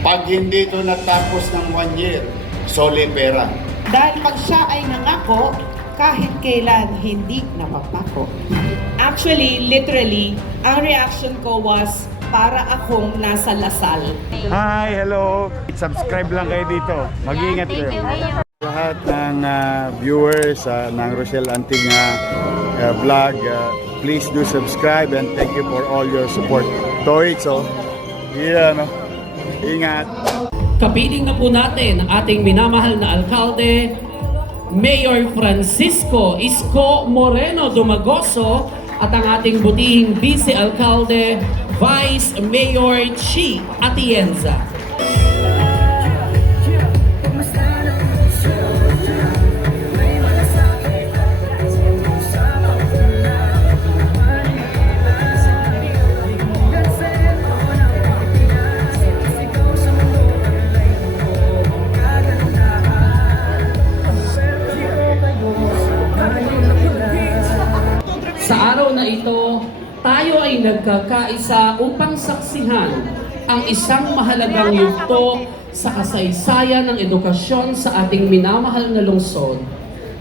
Pag hindi ito natapos ng 1 year, sole pera. Dahil pag siya ay nangako, kahit kailan hindi napapako. Actually, literally, ang reaction ko was para akong nasa Lasal. Hi, hello. Subscribe lang kayo dito. Mag-iingat kayo. Lahat ng viewers ng Rochelle Anting vlog, please do subscribe and thank you for all your support. Toits, ingat. Kapiling na po natin ang ating minamahal na alkalde, Mayor Francisco Isko Moreno Dumagoso, at ang ating butihing Vice Alkalde, Vice Mayor Chi Atienza. Sa araw na ito, tayo ay nagkakaisa upang saksihan ang isang mahalagang yugto sa kasaysayan ng edukasyon sa ating minamahal na lungsod.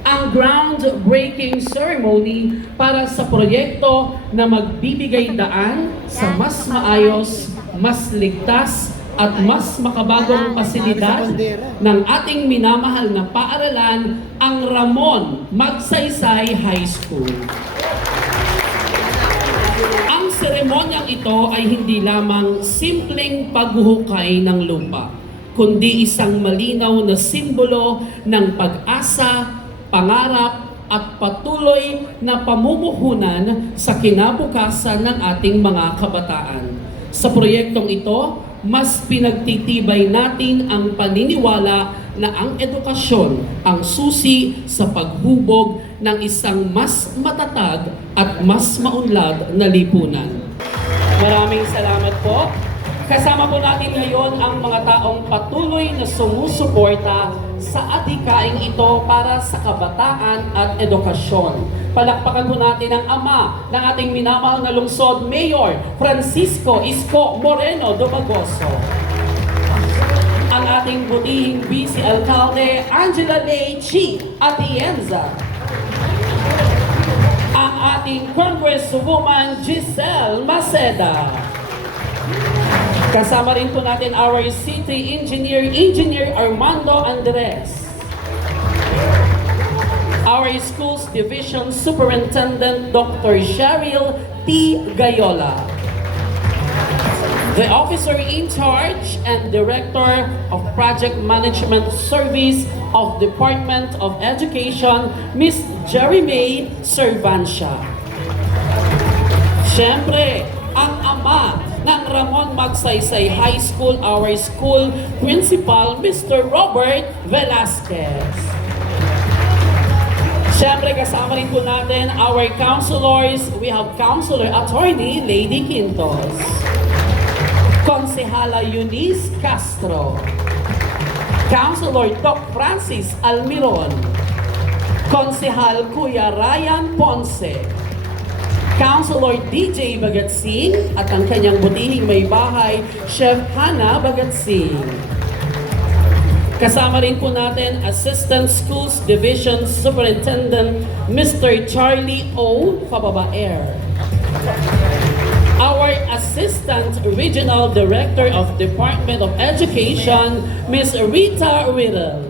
Ang groundbreaking ceremony para sa proyekto na magbibigay daan sa mas maayos, mas ligtas at mas makabagong pasilidad ng ating minamahal na paaralan, ang Ramon Magsaysay High School. Ang seremonyang ito ay hindi lamang simpleng paghuhukay ng lupa, kundi isang malinaw na simbolo ng pag-asa, pangarap at patuloy na pamumuhunan sa kinabukasan ng ating mga kabataan. Sa proyektong ito, mas pinagtitibay natin ang paniniwala na ang edukasyon ang susi sa paghubog ng isang mas matatag at mas maunlad na lipunan. Maraming salamat po. Kasama po natin ngayon ang mga taong patuloy na sumusuporta sa adhikaing ito para sa kabataan at edukasyon. Palakpakan po natin ang ama ng ating minamahal na lungsod, Mayor Francisco Isko Moreno Dumagoso. Ang ating butihing Vice Alkalde, Angela Lei Chi Atienza. Ang ating Congresswoman Giselle Maceda. Kasama rin po natin our City Engineer, Engineer Armando Andres. Our Schools Division Superintendent, Dr. Cheryl T. Gayola. The Officer in Charge and Director of Project Management Service of Department of Education, Ms. Jeremy Servancia. Siyempre, ang ama ng Ramon Magsaysay High School, our school principal, Mr. Robert Velasquez. Siyempre, kasama rin po natin our counselors. We have Counselor Attorney Lady Quintos, Konsehala Eunice Castro, Counselor Doc Francis Almiron, Konsehal Kuya Ryan Ponce, Counselor DJ Bagatsing at ang kanyang butihing may bahay, Chef Hannah Bagatsing. Kasama rin po natin Assistant Schools Division Superintendent Mr. Charlie O. Fababaer. Our Assistant Regional Director of Department of Education, Ms. Rita Riddle.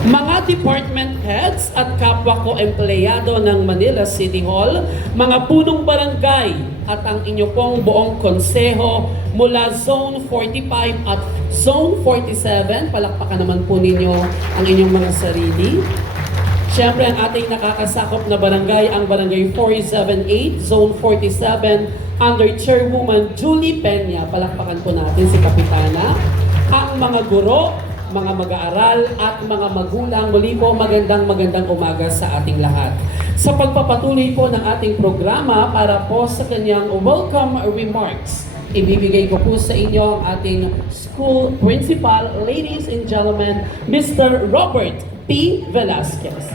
Mga department heads at kapwa ko empleyado ng Manila City Hall, mga punong barangay at ang inyo pong buong konseho mula Zone 45 at Zone 47, palakpakan naman po ninyo ang inyong mga sarili. Siyempre, ang ating nakakasakop na barangay, ang Barangay 478, Zone 47, under Chairwoman Julie Peña. Palakpakan po natin si Kapitana. Ang mga guro, mga mag-aaral at mga magulang, muli po magandang umaga sa ating lahat. Sa pagpapatuloy po ng ating programa para po sa kanyang welcome remarks, ibibigay ko po sa inyo ang ating school principal, ladies and gentlemen, Mr. Robert P. Velasquez.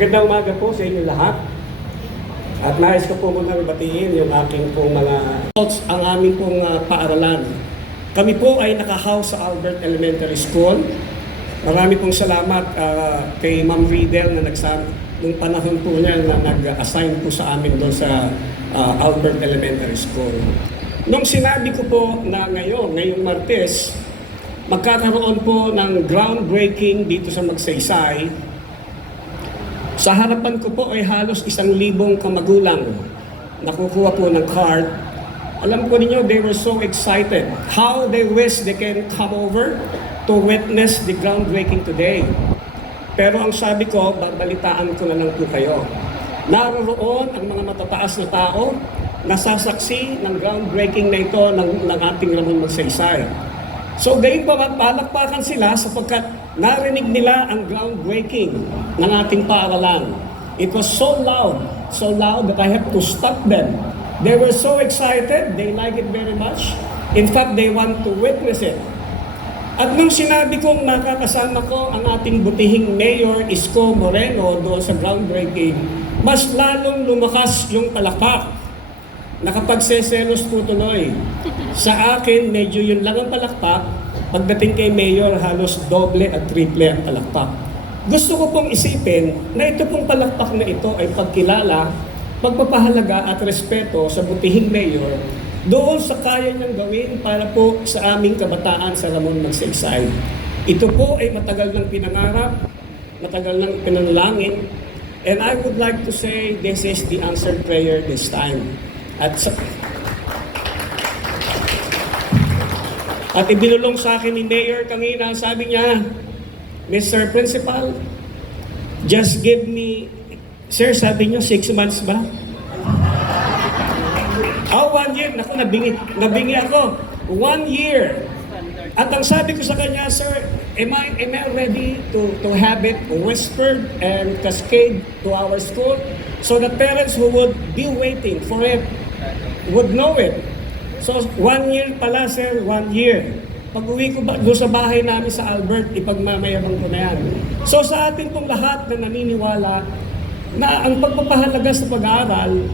Magandang umaga po sa inyo lahat. At nais ko po munang batiin yung aking pong mga thoughts, ang aming pong paaralan. Kami po ay naka-house sa Albert Elementary School. Marami pong salamat kay Ma'am Riedel na nung panahon po niya na nag-assign po sa amin doon sa Albert Elementary School. Nung sinabi ko po na ngayong Martes, magkakaroon po ng groundbreaking dito sa Magsaysay, sa harapan ko po ay halos 1,000 kamagulang nakukuha po ng card. Alam ko ninyo, they were so excited. How they wish they can come over to witness the groundbreaking today. Pero ang sabi ko, babalitaan ko na lang po kayo. Naroon ang mga matataas na tao, nasasaksi ng groundbreaking na ito ng ating Ramon Magsaysay. So gayon pa, palakpakan sila sapagkat narinig nila ang groundbreaking ng ating paaralan. It was so loud that I had to stop them. They were so excited, they like it very much. In fact, they want to witness it. At nung sinabi kong nakakasama ko ang ating butihing Mayor Isko Moreno doon sa groundbreaking, mas lalong lumakas yung palakpak. Nakapagseselos po tuloy. Sa akin, medyo yun lang ang palakpak. Pagdating kay Mayor, halos doble at triple ang palakpak. Gusto ko pong isipin na ito pong palakpak na ito ay pagkilala, pagpapahalaga at respeto sa butihing Mayor doon sa kaya niyang gawin para po sa aming kabataan sa Ramon Magsaysay. Ito po ay matagal ng pinangarap, matagal ng pinanalangin, and I would like to say this is the answered prayer this time. At ibinulong sa akin ni Mayor kanina, sabi niya, Mr. Principal, just give me, sir, sabi niyo 6 months ba? 1 year. Naku, nabingi ako. 1 year. At ang sabi ko sa kanya, sir, am I ready to have it whispered and cascade to our school so that parents who would be waiting for it would know it. So 1 year pala, sir, 1 year. Pag-uwi ko doon sa bahay namin sa Albert, ipagmamayabang ko na yan. So sa ating pong lahat na naniniwala na ang pagpapahalaga sa pag-aaral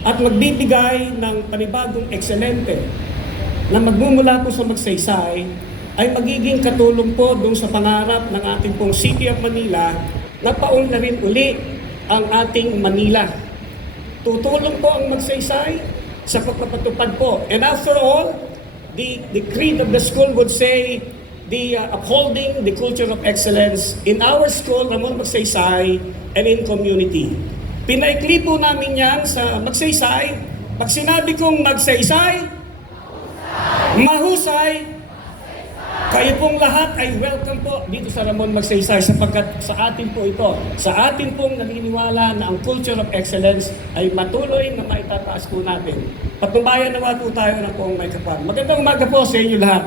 at magbibigay ng panibagong ekselente na magmumula po sa Magsaysay ay magiging katulong po doon sa pangarap ng ating pong City of Manila na paunlarin uli ang ating Manila. Tutulong po ang Magsaysay sa pagpapatupad po. And after all, the creed of the school would say the upholding the culture of excellence in our school, Ramon Magsaysay, and in community. Pinaikli po namin yan sa Magsaysay. Pag sinabi kong Magsaysay, mahusay, kayo pong lahat ay welcome po dito sa Ramon Magsaysay sapagkat sa atin po ito, sa atin pong naniniwala na ang culture of excellence ay matuloy na maitataas po natin. Patnubayan naman po tayo na pong may kapal. Magandang umaga po sa inyo lahat.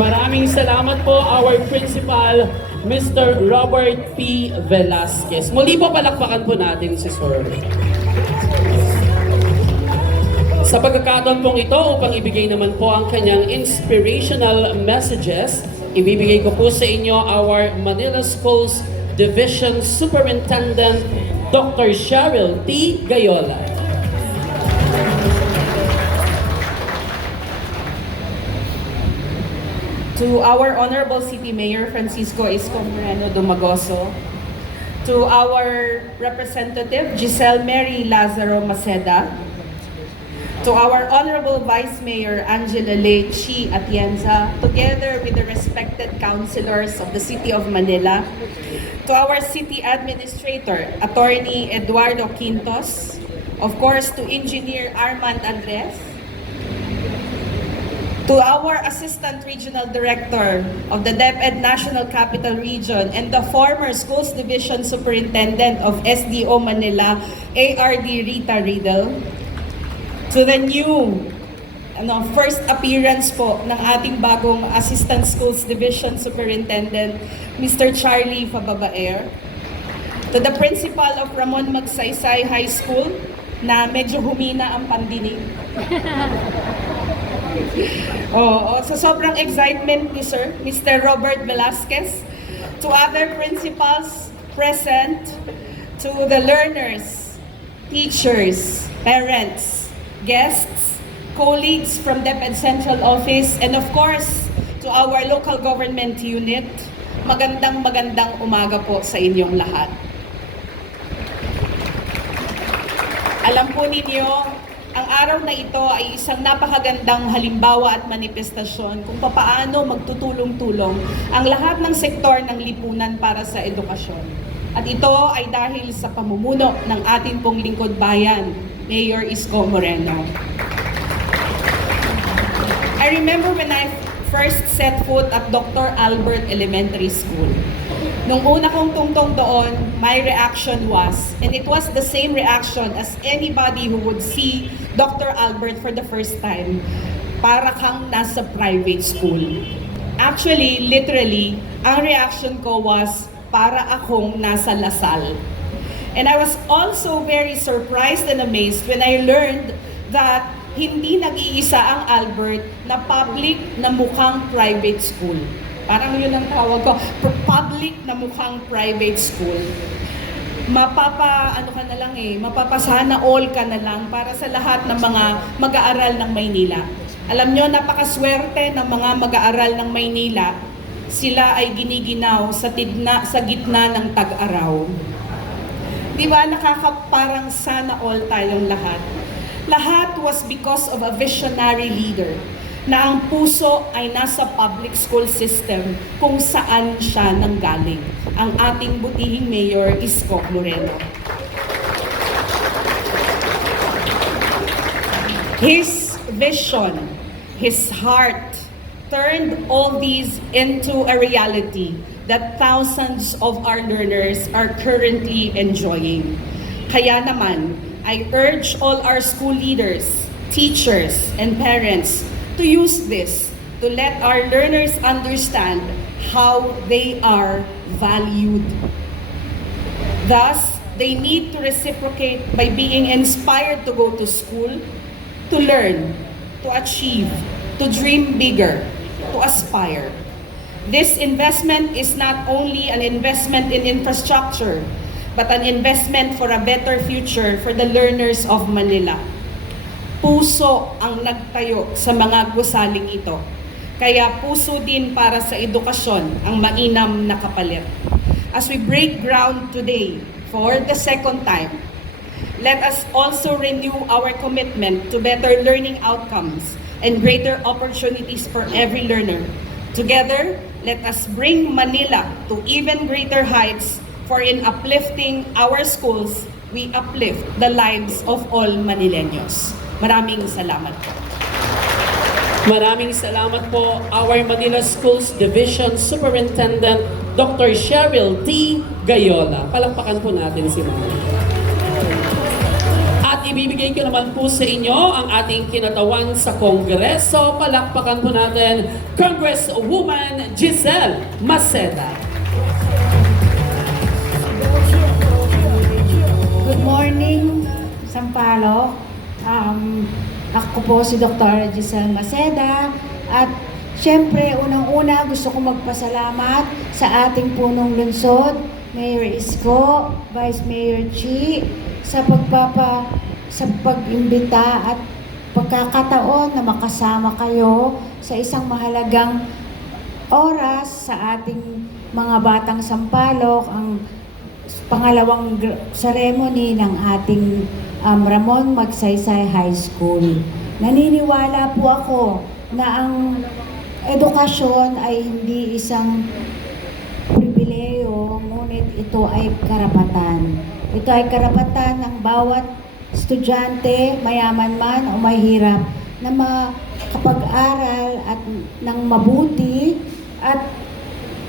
Maraming salamat po, our principal, Mr. Robert P. Velasquez. Muli po palakpakan po natin si Sir. Sa pagkakataon pong ito, upang ibigay naman po ang kanyang inspirational messages, ibibigay ko po sa inyo our Manila Schools Division Superintendent, Dr. Cheryl T. Gayola. To our Honorable City Mayor Francisco Isko Moreno Dumagoso, to our Representative Giselle Mary Lazaro Maceda, to our Honorable Vice Mayor Angela Leigh Chi Atienza, together with the respected councilors of the City of Manila, to our City Administrator, Attorney Eduardo Quintos, of course to Engineer Armand Andres, to our Assistant Regional Director of the DepEd National Capital Region and the former Schools Division Superintendent of SDO Manila, ARD Rita Riedel, to the new first appearance po ng ating bagong Assistant Schools Division Superintendent, Mr. Charlie Fababaer, to the Principal of Ramon Magsaysay High School na medyo humina ang pandinig. Sa sobrang excitement ni Sir, Mr. Robert Velasquez, to other principals, present, to the learners, teachers, parents, guests, colleagues from DepEd Central Office, and of course, to our local government unit, magandang umaga po sa inyong lahat. Alam po ninyo, ang araw na ito ay isang napakagandang halimbawa at manifestasyon kung paano magtutulong-tulong ang lahat ng sektor ng lipunan para sa edukasyon. At ito ay dahil sa pamumuno ng ating pong lingkod bayan, Mayor Isko Moreno. I remember when I first set foot at Dr. Albert Elementary School. Nung una kong tungtong doon, my reaction was, and it was the same reaction as anybody who would see Dr. Albert for the first time, para kang nasa private school. Actually, literally, ang reaction ko was, para akong nasa Lasal. And I was also very surprised and amazed when I learned that hindi nag-iisa ang Albert na public na mukhang private school. Parang yun ang tawag ko, public na mukhang private school. Mapapasana all ka na lang para sa lahat ng mga mag-aaral ng Maynila. Alam nyo, napakaswerte ng mga mag-aaral ng Maynila, sila ay giniginaw sa gitna ng tag-araw. Di ba, nakakaparang sana all tayong lahat. Lahat was because of a visionary leader na ang puso ay nasa public school system kung saan siya nanggaling. Ang ating butihing Mayor Isko Moreno. His vision, his heart, turned all these into a reality that thousands of our learners are currently enjoying. Kaya naman, I urge all our school leaders, teachers, and parents to use this to let our learners understand how they are valued. Thus, they need to reciprocate by being inspired to go to school, to learn, to achieve, to dream bigger, to aspire. This investment is not only an investment in infrastructure, but an investment for a better future for the learners of Manila. Puso ang nagtayo sa mga gusaling ito. Kaya puso din para sa edukasyon ang mainam na kapalit. As we break ground today for the second time, let us also renew our commitment to better learning outcomes and greater opportunities for every learner. Together, let us bring Manila to even greater heights, for in uplifting our schools, we uplift the lives of all Manileños. Maraming salamat po. Maraming salamat po, our Manila Schools Division Superintendent, Dr. Cheryl T. Gayola. Palakpakan po natin si Ma'am. At ibibigay ko naman po sa inyo ang ating kinatawan sa Kongreso. Palakpakan po natin, Congresswoman Giselle Maceda. Good morning, Sampaloc. Ako po si Dr. Giselle Maceda at syempre unang-una gusto ko magpasalamat sa ating punong lungsod, Mayor Isko, Vice Mayor Chi, sa pag-imbita at pagkakataon na makasama kayo sa isang mahalagang oras sa ating mga batang Sampaloc, ang pangalawang ceremony ng ating Ramon Magsaysay High School. Naniniwala po ako na ang edukasyon ay hindi isang pribileyo, ngunit ito ay karapatan. Ito ay karapatan ng bawat estudyante, mayaman man o mahirap, na makapag-aral at ng mabuti at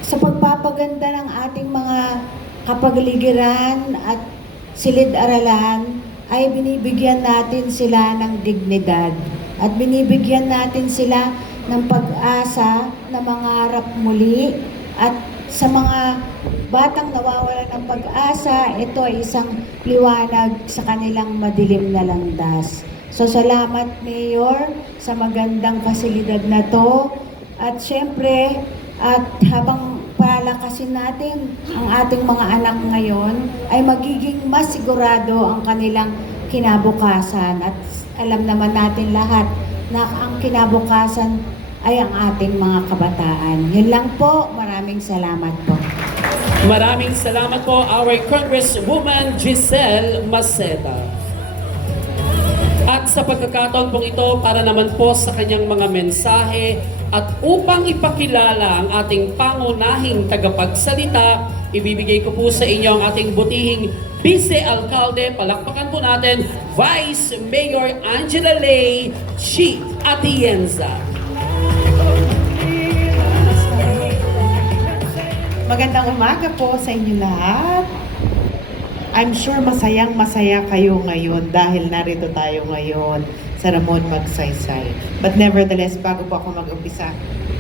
sa pagpapaganda ng ating mga kapaligiran at silid-aralan ay binibigyan natin sila ng dignidad at binibigyan natin sila ng pag-asa na mangarap muli. At sa mga batang nawawalan ng pag-asa, ito ay isang liwanag sa kanilang madilim na landas. So salamat Mayor sa magandang pasilidad na to. At syempre, at habang palakasin natin ang ating mga anak ngayon ay magiging mas sigurado ang kanilang kinabukasan. At alam naman natin lahat na ang kinabukasan ay ang ating mga kabataan. Yun lang po. Maraming salamat po. Maraming salamat po, our Congresswoman Giselle Maceda. At sa pagkakataon pong ito, para naman po sa kanyang mga mensahe at upang ipakilala ang ating pangunahing tagapagsalita, ibibigay ko po sa inyo ang ating butihing Vice-Alcalde. Palakpakan po natin, Vice Mayor Angela Ley Chi Atienza. Magandang umaga po sa inyo lahat. I'm sure masayang-masaya kayo ngayon dahil narito tayo ngayon sa Ramon Magsaysay. But nevertheless, bago po ako mag-umpisa,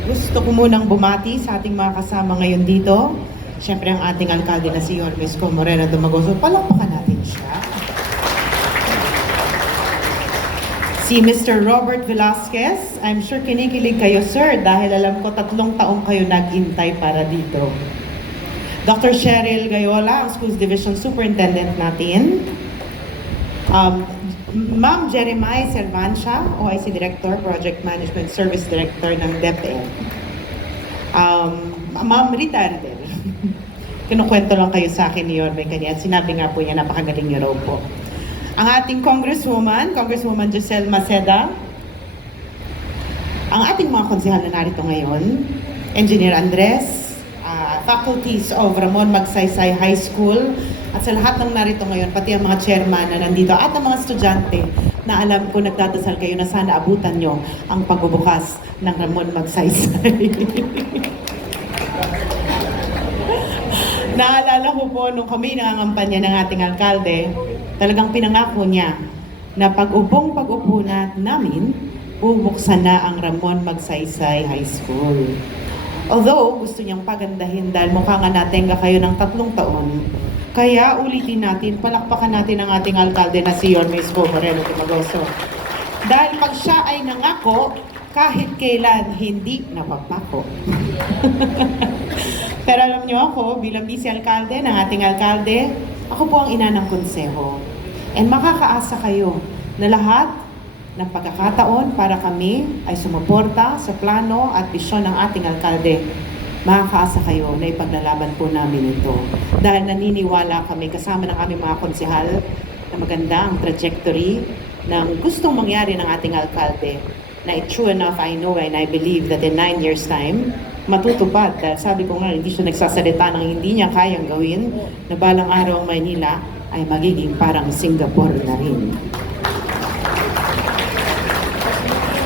gusto ko munang bumati sa ating mga kasama ngayon dito. Siyempre ang ating alkalde na si Yorme Isko Moreno Dumagoso. Palakpakan natin siya. Si Mr. Robert Velasquez, I'm sure kinikilig kayo, sir, dahil alam ko 3 taong kayo nag-intay para dito. Dr. Cheryl Gayola, ang Schools Division Superintendent natin. Ma'am Jeremiah Servancia, OIC Director, Project Management Service Director ng DepEd. Ma'am Rita Ardel. Kinukwento lang kayo sa akin ni Yorme kanina at sinabi nga po niya, napakagaling niyo raw po. Ang ating Congresswoman Giselle Maceda. Ang ating mga konsehal na narito ngayon, Engineer Andres, faculties of Ramon Magsaysay High School, at sa lahat ng narito ngayon, pati ang mga chairman na nandito, at ang mga estudyante na alam ko nagdadasal kayo na sana abutan nyo ang pagbubukas ng Ramon Magsaysay. Naalala ko po nung kami nangangampanya ng ating alkalde, talagang pinangako niya na pag-upo namin, bubuksan na ang Ramon Magsaysay High School. Although, gusto niyang pagandahin dahil mukha nga natenga kayo ng 3 taon. Kaya ulitin natin, palakpakan natin ang ating alkalde na si Yorme Isko Moreno Dumagoso. Dahil pag siya ay nangako, kahit kailan hindi napapako. Pero alam niyo ako, bilang vice-alkalde ng ating alkalde, ako po ang ina ng konseho. And makakaasa kayo na lahat ng pagkakataon para kami ay sumuporta sa plano at bisyon ng ating alkalde. Makakaasa kayo na ipaglalaban po namin ito. Dahil naniniwala kami kasama ng aming mga konsehal na maganda ang trajectory ng gustong mangyari ng ating alkalde. Na true enough, I know and I believe that in 9 years time, matutupad. Dahil sabi ko nga, hindi siya nagsasalita ng hindi niya kayang gawin na balang araw ang Maynila ay magiging parang Singapore na rin.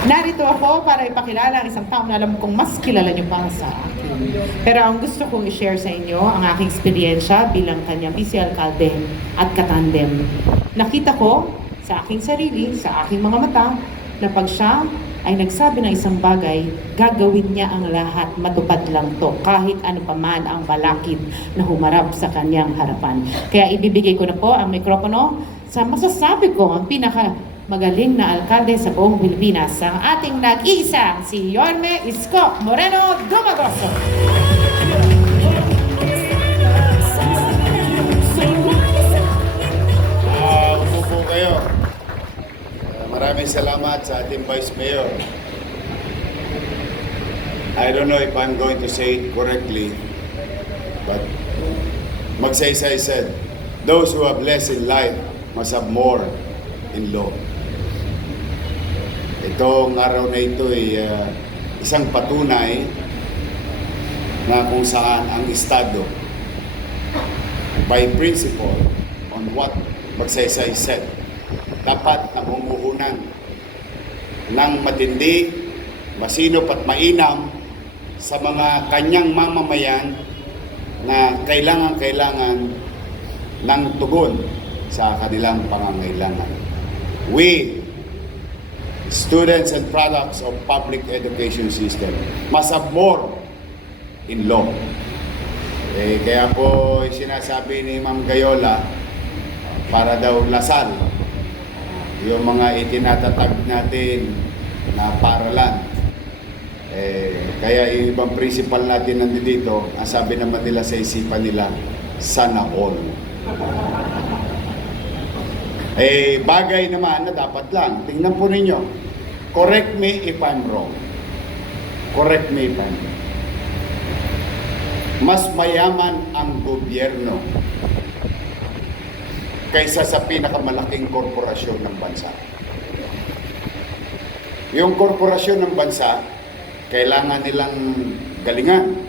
Narito ako para ipakilala ang isang tao na alam kong mas kilala niyo para sa akin. Pero ang gusto kong i-share sa inyo ang aking eksperyensya bilang kanyang vice-alkalde at katandem. Nakita ko sa aking sarili, sa aking mga mata, na pag siya ay nagsabi ng isang bagay, gagawin niya ang lahat, matupad lang to, kahit ano pa man ang balakid na humarap sa kanyang harapan. Kaya ibibigay ko na po ang mikropono sa masasabi ko ang magaling na alkalde sa buong Pilipinas, ang ating nag-iisang si Yorme Isko Moreno Dumagoso. Upo po kayo. Maraming salamat sa ating Vice Mayor. I don't know if I'm going to say it correctly, but Magsaysay said, those who have less in life must have more in law. Itong araw na ito ay isang patunay na kung saan ang Estado, by principle on what Magsaysay said, dapat namumuhunan ng matindi, masinop at mainam sa mga kanyang mamamayan na kailangan ng tugon sa kanilang pangangailangan. We, students and products of public education system, must have more in law. Kaya po sinasabi ni Ma'am Gayola, para daw lasal yung mga itinatatag natin na paaralan. Kaya yung ibang principal natin nandito, ang sabi naman nila sa isipan nila, sana all. Bagay naman na dapat lang. Tingnan po ninyo. Correct me if I'm wrong. Correct me if I'm wrong. Mas mayaman ang gobyerno kaysa sa pinakamalaking korporasyon ng bansa. Yung korporasyon ng bansa, kailangan nilang galingan.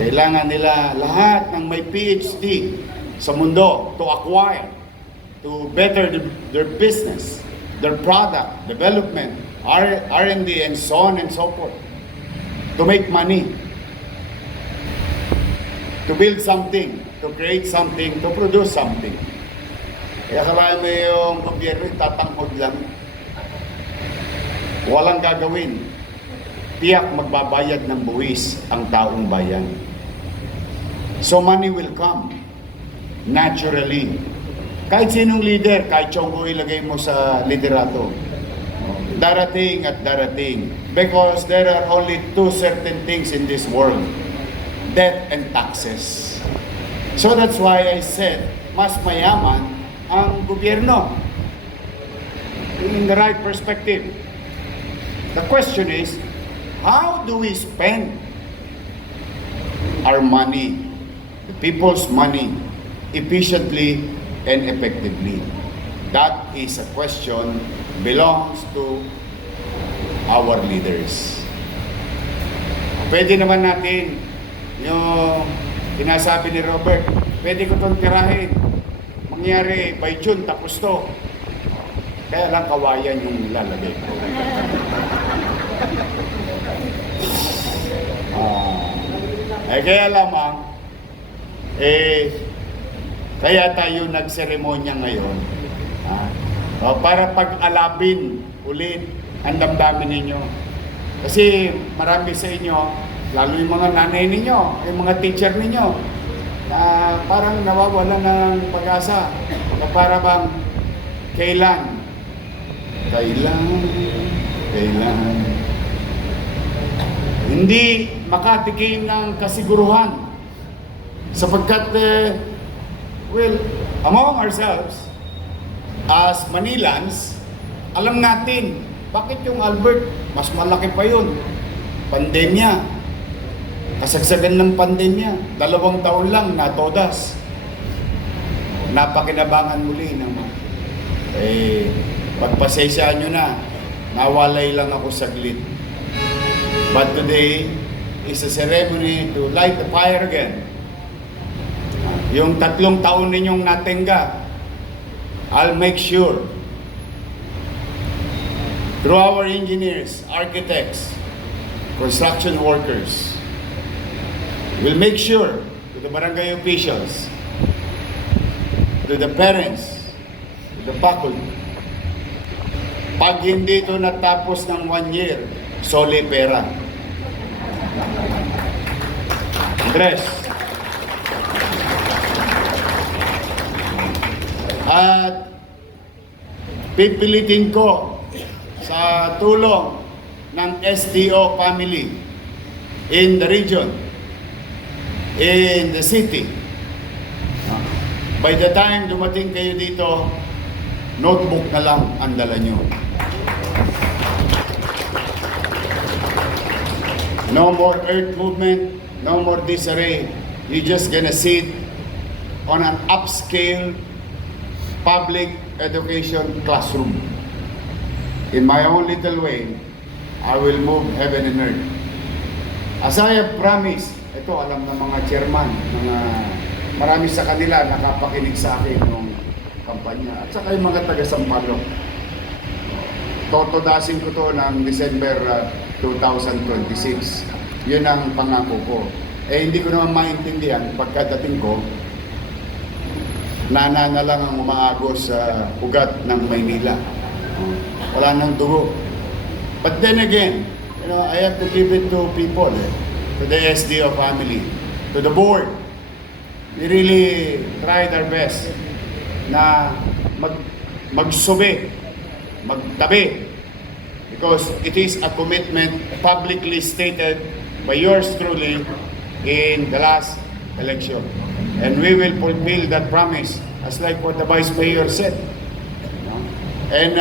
Kailangan nila lahat ng may PhD sa mundo to acquire, to better their business, their product, development, R&D, and so on and so forth. To make money. To build something, to create something, to produce something. Kaya kalahin mo yung gobyerno, tatangkod lang. Walang gagawin. Tiyak magbabayad ng buwis ang taong bayan. So money will come. Naturally. Kahit sinong leader, kahit Chonggo ilagay mo sa liderato. Darating at darating. Because there are only two certain things in this world. Debt and taxes. So that's why I said, mas mayaman ang gobyerno. In the right perspective. The question is, how do we spend our money, the people's money, efficiently and effectively? That is a question belongs to our leaders. Pwede naman natin yung sinasabi ni Robert, pwede ko itong tirahin. Mangyari by June, tapos to. Kaya lang kawayan yung lalagay ko. Kaya lamang, kaya tayo nagseremonya ngayon. Para pag-alapin ulit ang damdamin ninyo. Kasi marami sa inyo, lalo yung mga nanay ninyo, yung mga teacher ninyo, na parang nawawala ng pag-asa. Na para bang kailan. Hindi makatikim ng kasiguruhan. Sapagkat, among ourselves, as Manilans, alam natin, bakit yung Albert, mas malaki pa yun. Pandemya. Kasagsagan ng pandemya. 2 taon lang, natodas. Napakinabangan muli naman. Pagpasensyaan nyo na, nawalay lang ako saglit. But today is a ceremony to light the fire again. Yung 3 taon ninyong natingga, I'll make sure through our engineers, architects, construction workers, we'll make sure to the barangay officials, to the parents, to the faculty, pag hindi ito natapos ng 1 year, sole pera. Andres. At pipilitin ko sa tulong ng SDO family in the region, in the city. By the time dumating kayo dito, notebook na lang ang dala nyo. No more earth movement, no more disarray. You're just gonna sit on an upscale public education classroom. In my own little way, I will move heaven and earth. As I have promised, ito alam ng mga chairman, marami sa kanila nakapakinig sa akin ng kampanya, at saka yung mga taga-Sampalo. Totodasin ko to ng December 2026. Yun ang pangako ko. Hindi ko naman maintindihan pagkadating ko, nana na lang ang umaagos sa ugat ng Maynila. Wala nang dugo. But then again, I have to give it to people, to the SDO family, to the board. We really tried our best na magsubi, magtabi because it is a commitment publicly stated by yours truly in the last election. And we will fulfill that promise, as like what the Vice Mayor said. And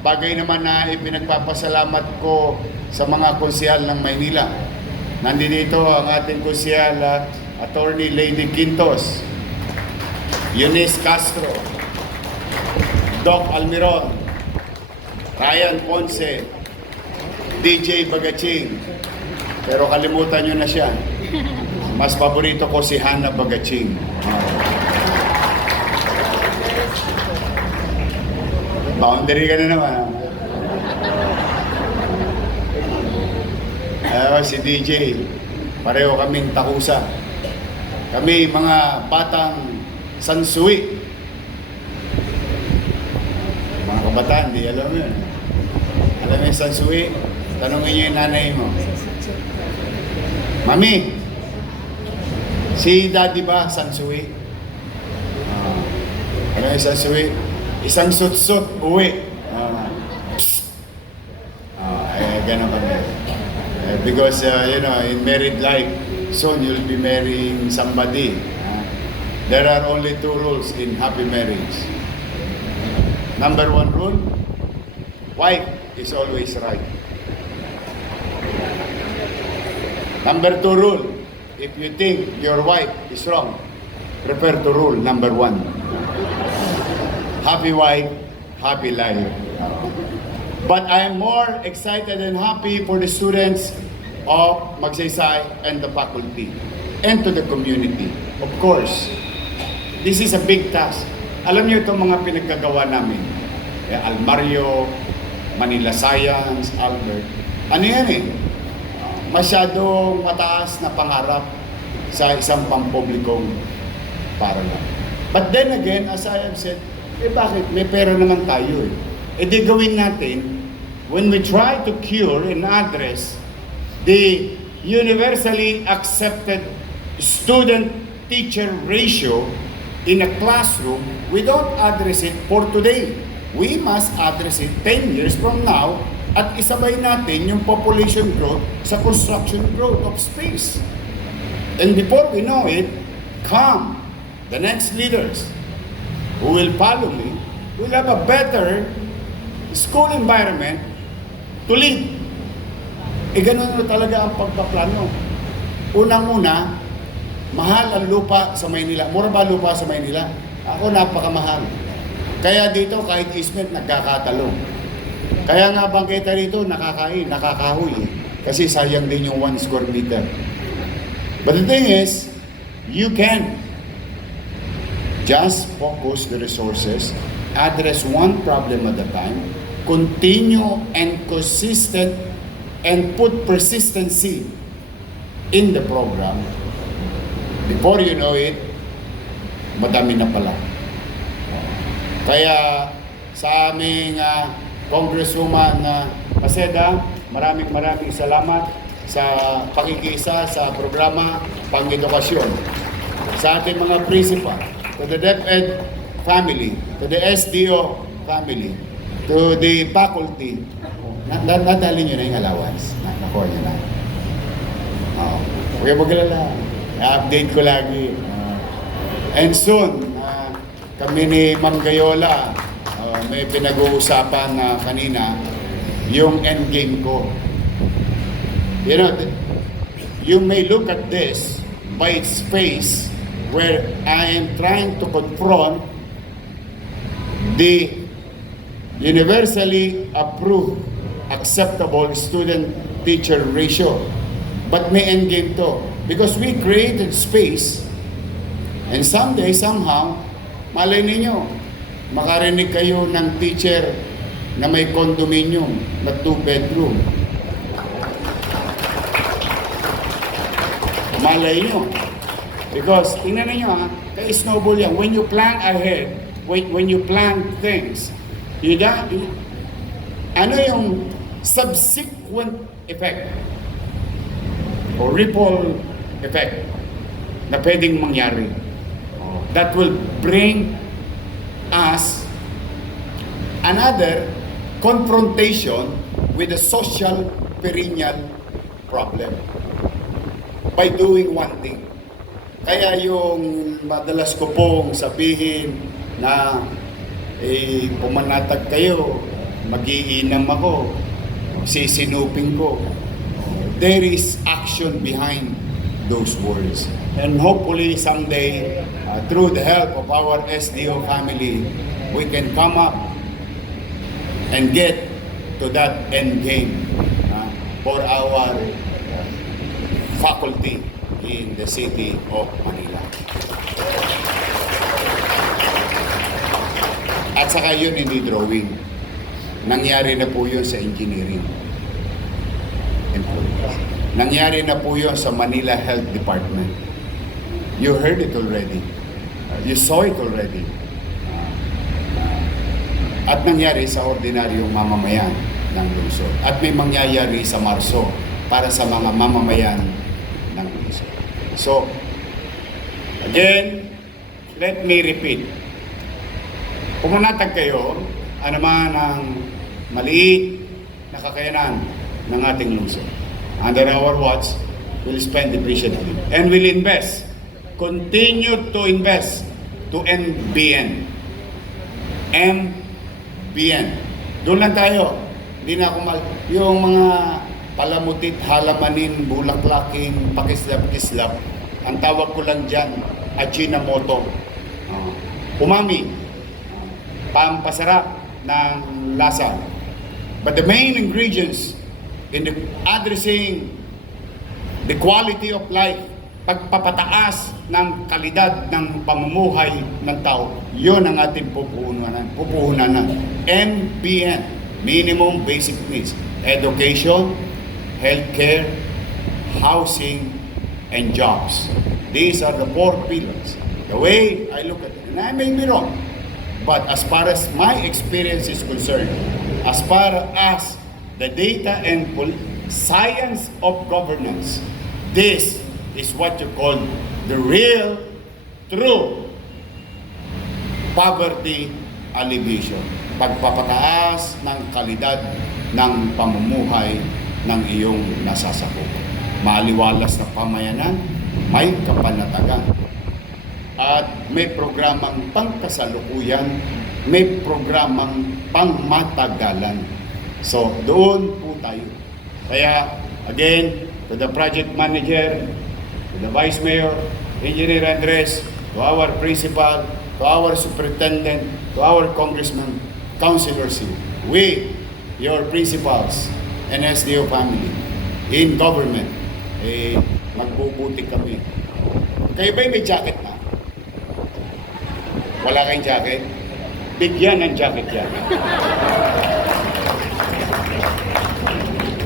bagay naman na ipinagpapasalamat ko sa mga konsyal ng Maynila. Nandito ang ating konsyal, Attorney Lady Quintos, Eunice Castro, Doc Almiron, Ryan Ponce, DJ Bagaching. Pero kalimutan nyo na siya. Mas paborito ko si Hannah Bagaching. Boundary ka na naman. Si DJ, pareho kaming takusa. Kami mga batang sansui. Mga kabataan, di alam yun. Alam mo yung sansui? Tanungin nyo yung nanay mo. Mami, si daddy ba sansui? Ano yung sansui? Isang sut-sut, uwi. Ganun kami. Because, in married life, soon you'll be marrying somebody. There are only two rules in happy marriage. Number one rule, wife is always right. Number two rule, if you think your wife is wrong, refer to rule number one. Happy wife, happy life. But I am more excited and happy for the students of Magsaysay and the faculty and to the community. Of course, this is a big task. Alam niyo itong mga pinaggagawa namin. Almario, Manila Science, Albert. Ano yan eh? Masyadong mataas na pangarap sa isang pampublikong paaralan. But then again, as I have said, bakit? May pera naman tayo eh. Di gawin natin, when we try to cure and address the universally accepted student-teacher ratio in a classroom, we don't address it for today. We must address it 10 years from now at isabay natin yung population growth sa construction growth of space. And before we know it, come the next leaders who will follow me, will have a better school environment to lead. Ganun na talaga ang pagpaplano. Unang-una, mahal ang lupa sa Maynila. Mura ba lupa sa Maynila? Ako napakamahal. Kaya dito kahit ismet nagkakatalong. Kaya nga bangketa dito nakakahoy. Kasi sayang din yung 1 square meter. But the thing is, you can just focus the resources, address one problem at a time, continue and consistent and put persistency in the program. Before you know it, madami na pala. Kaya sa aming Congresswoman Paseda, maraming salamat sa pakikiisa sa programa Pang-Edukasyon. Sa ating mga principal, to the DepEd family, to the SDO family, to the faculty, nadali nyo na yung allowance. Nakuha nyo na. Okay, magalala. I-update ko lagi. And soon, kami ni Ma'am Gayola, may pinag-uusapan na kanina, yung endgame ko. You know, you may look at this by its face, where I am trying to confront the universally approved, acceptable student-teacher ratio. But may endgame to. Because we created space, and someday, somehow, malay ninyo, makarinig kayo ng teacher na may condominium na 2-bedroom. Malay nyo. Because, tingnan ninyo kay snowball yan. When you plan ahead, when you plan things, ano yung subsequent effect o ripple effect na pwedeng mangyari that will bring us another confrontation with a social perennial problem by doing one thing. Kaya yung madalas ko pong sabihin na pumanatag kayo, mag-iinam ako, sisinupin ko. There is action behind those words. And hopefully someday, through the help of our SDO family, we can come up and get to that end game for our faculty in the city of Manila. At saka yun hindi drawing. Nangyari na po yun sa engineering. Nangyari na po yun sa Manila Health Department. You heard it already. You saw it already. At nangyari sa ordinaryong mamamayan ng lungsod. At may mangyayari sa Marso para sa mga mamamayan ng lungsod. So, again, let me repeat. Pumunatag kayo, naman ang maliit na kakayanan ng ating lungsod. Under our watch, we'll spend efficiently. And we'll invest. Continue to invest to MBN. MBN. Doon lang tayo. Hindi na ako yung mga palamutit, halamanin, bulaklaking, pakislap-kislap. Ang tawag ko lang dyan, Ajinomoto. Umami. Pampasarap ng lasa. But the main ingredients in addressing the quality of life, pagpapataas ng kalidad ng pamumuhay ng tao, yun ang ating pupuhunan. MBN, Minimum Basic Needs. Education, healthcare, housing, and jobs. These are the 4 pillars. The way I look at it, and I may be wrong, but as far as my experience is concerned, as far as the data and science of governance, this is what you call the real, true poverty alleviation. Pagpapataas ng kalidad ng pamumuhay ng iyong nasasakupan. Maliwalas na pamayanan, may kapanatagan. At may programang pangkasalukuyan, may programang pangmatagalan. So, doon po tayo. Kaya, again, to the project manager, to the vice mayor, Engineer Andres, to our principal, to our superintendent, to our congressman, councilors, we, your principals, and SDO family, in government, magbubuti kami. Kayo ba'y may jacket na? Wala kayong jacket? Bigyan ng jacket yan.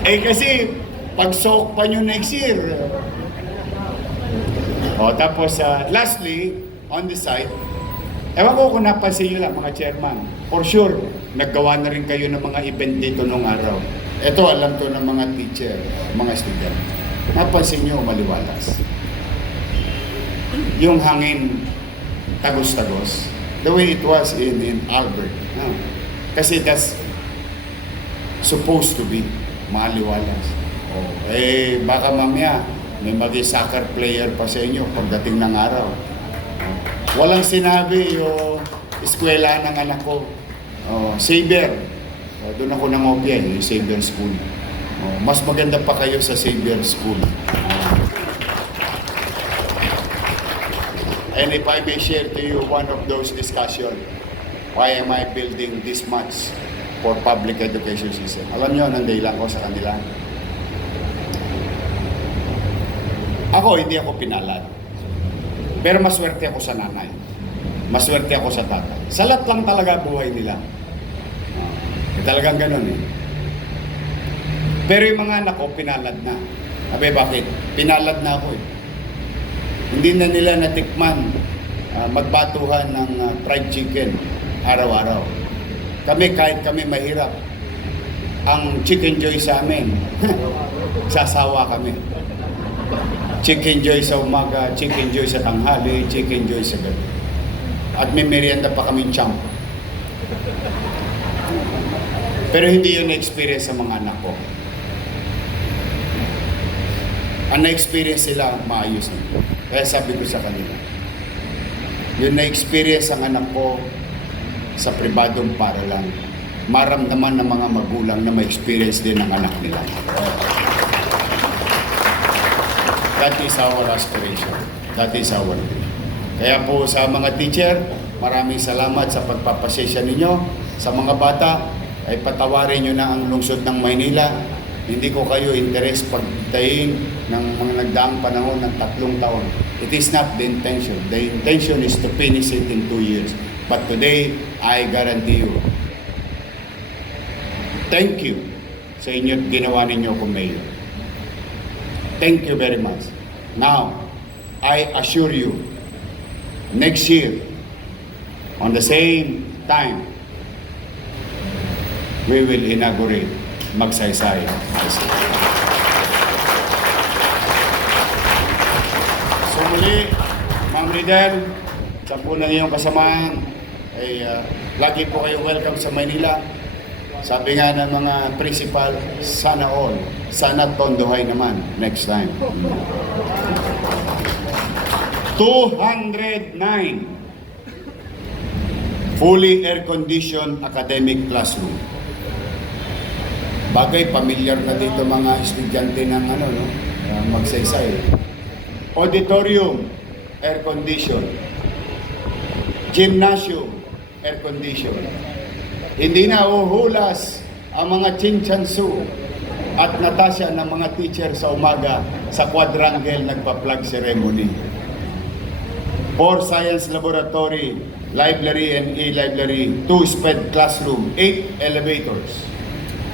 Kasi, pag soak pa nyo next year. Tapos, lastly, on the side, ewan ko kung napansin nyo lang, mga chairman, for sure, naggawa na rin kayo ng mga event dito nung araw. Ito, alam to ng mga teacher, mga student. Napansin nyo, maliwalas. Yung hangin, tagos-tagos, the way it was in Albert. No? Kasi that's supposed to be maliwalas. Baka mamaya, may soccer player pa sa inyo pagdating ng araw. Walang sinabi yung eskwela ng anak ko. Xavier. Doon ako nangopya, yung Xavier School. Mas maganda pa kayo sa Xavier School. And if I may share to you one of those discussions, why am I building this much for public education system? Alam nyo, nandahilan ko sa kanila. Ako, hindi ako pinalad. Pero maswerte ako sa nanay. Maswerte ako sa tatay. Salat lang talaga buhay nila. Talagang ganun eh. Pero yung mga anak ko, pinalad na. Abe, bakit? Pinalad na ako eh. Hindi na nila natikman magbatuhan ng fried chicken araw-araw. Kami, kahit kami mahirap, ang chicken joy sa amin, sasawa kami. Chicken joy sa umaga, chicken joy sa tanghali, chicken joy sa gabi. At may merienda pa kaming champ. Pero hindi yun na-experience sa mga anak ko. Ang na-experience sila, maayos na. Kaya sabi ko sa kanila, yun na-experience ang anak ko sa pribadong paralan. Maramdaman ng mga magulang na ma-experience din ang anak nila. That is our aspiration. That is our dream. Kaya po sa mga teacher, maraming salamat sa pagpapasensya ninyo. Sa mga bata, ay patawarin nyo na ang lungsod ng Maynila. Hindi ko kayo interes pagtayin ng mga nagdaang panahon ng 3 taon. It is not the intention. The intention is to finish it in 2 years. But today, I guarantee you, thank you sa inyo ginawa ninyo kung mayor. Thank you very much. Now, I assure you, next year, on the same time, we will inaugurate Magsaysay High School. So muli, Ma'am Ridel, sa po na iyong kasamaan, ay lagi po kayong welcome sa Maynila. Sabi nga ng mga principal, sana all, sana tondohay naman next time. 209 fully air-conditioned academic classroom. Bagay, pamilyar na dito mga estudyante ng Magsaysay. Auditorium, air-conditioned. Gymnasium, air-conditioned. Hindi na uhulas ang mga chinchansu at Natasha ng mga teacher sa umaga sa quadrangle nagpa-flag ceremony. 4 science laboratory, library and e-library, 2 SPED classroom, 8 elevators,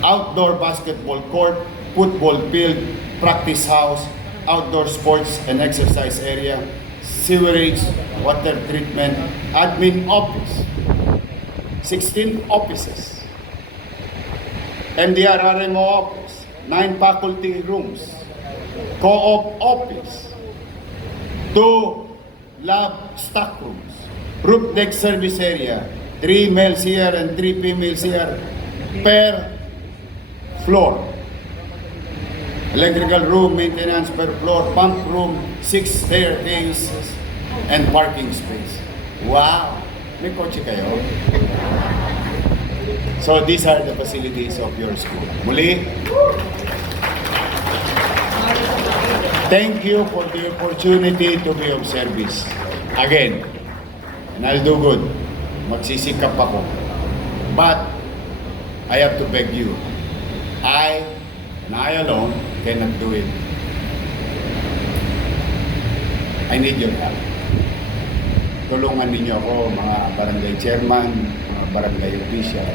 outdoor basketball court, football field, practice house, outdoor sports and exercise area, sewerage, water treatment, admin office, 16 offices, MDR RMO office, 9 faculty rooms, co-op office, 2 lab stock rooms, roof deck service area, 3 males here and 3 females here per floor. Electrical room maintenance per floor, pump room, 6 staircases, and parking space. Wow! May kotse kayo? So these are the facilities of your school. Muli, thank you for the opportunity to be of service. Again, and I'll do good. Magsisikap ako. But, I have to beg you. I alone cannot do it. I need your help. Tulungan ninyo ako, mga barangay chairman, mga barangay official,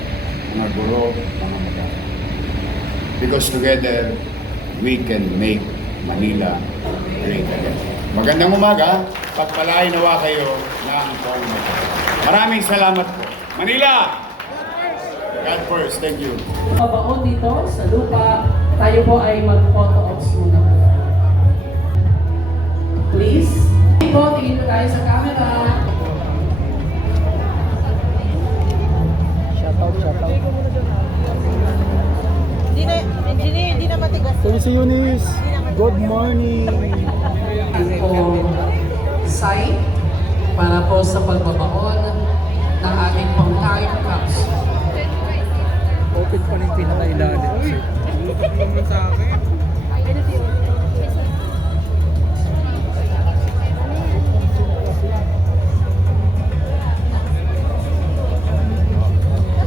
mga guro, mga mag-aaral. Because together, we can make Manila great again. Magandang umaga, pagpalain nawa kayo ng buong Manila. Maraming salamat po. Manila! God first, thank you. Pabaon dito sa lupa, tayo po ay mag-photo ops muna. Please, tingin po tayo sa camera. Hindi na matigas. Si Eunice, good morning. Po sign para po sa pagbabaon ng ating pang-time cups. Open pa rin pinaka-ilalim. Lutok naman sa akin.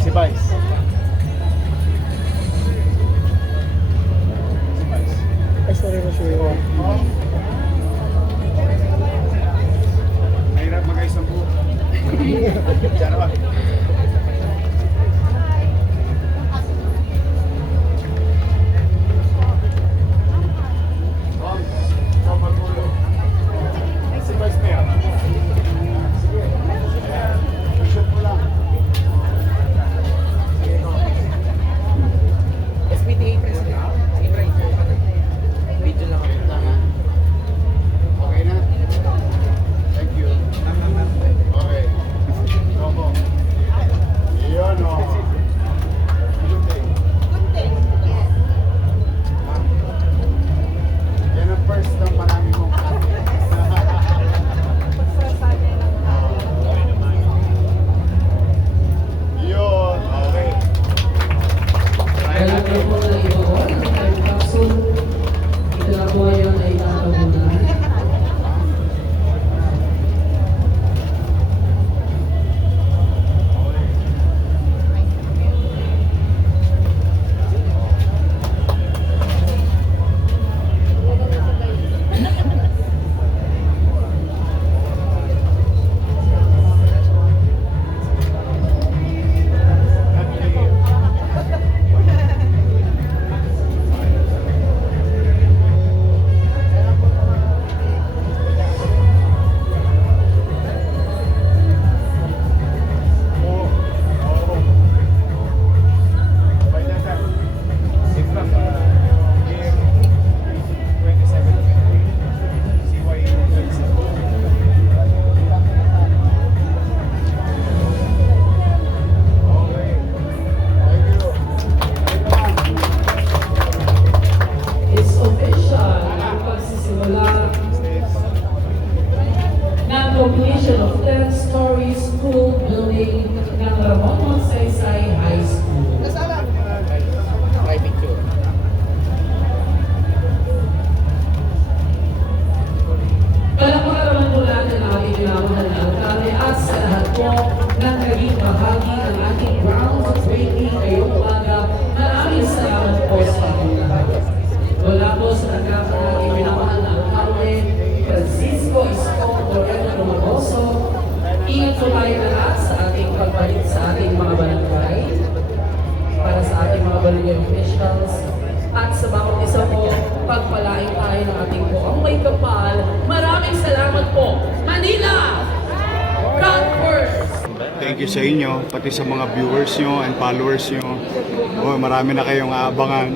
Si Vice. Ay, sorry na siya. Mahirap mag-isang buo. Diyan ba? Okay na? Thank you. Okay. Go. bahagi ng ating groundbreaking ngayong umaga. Maraming salamat po sa inyong lahat. Mula po sa ating minamahal na alkalde, Francisco Isko Torreno Romagoso, ingat po tayo lahat sa ating pagbalik sa ating mga barangay, para sa ating mga barangay officials, at sa bawat isa po, pagpalain tayo ng ating buong may kapal. Maraming salamat po. Manila! God first! Thank you sa inyo, pati sa mga viewers nyo and followers nyo. Oh, marami na kayong aabangan.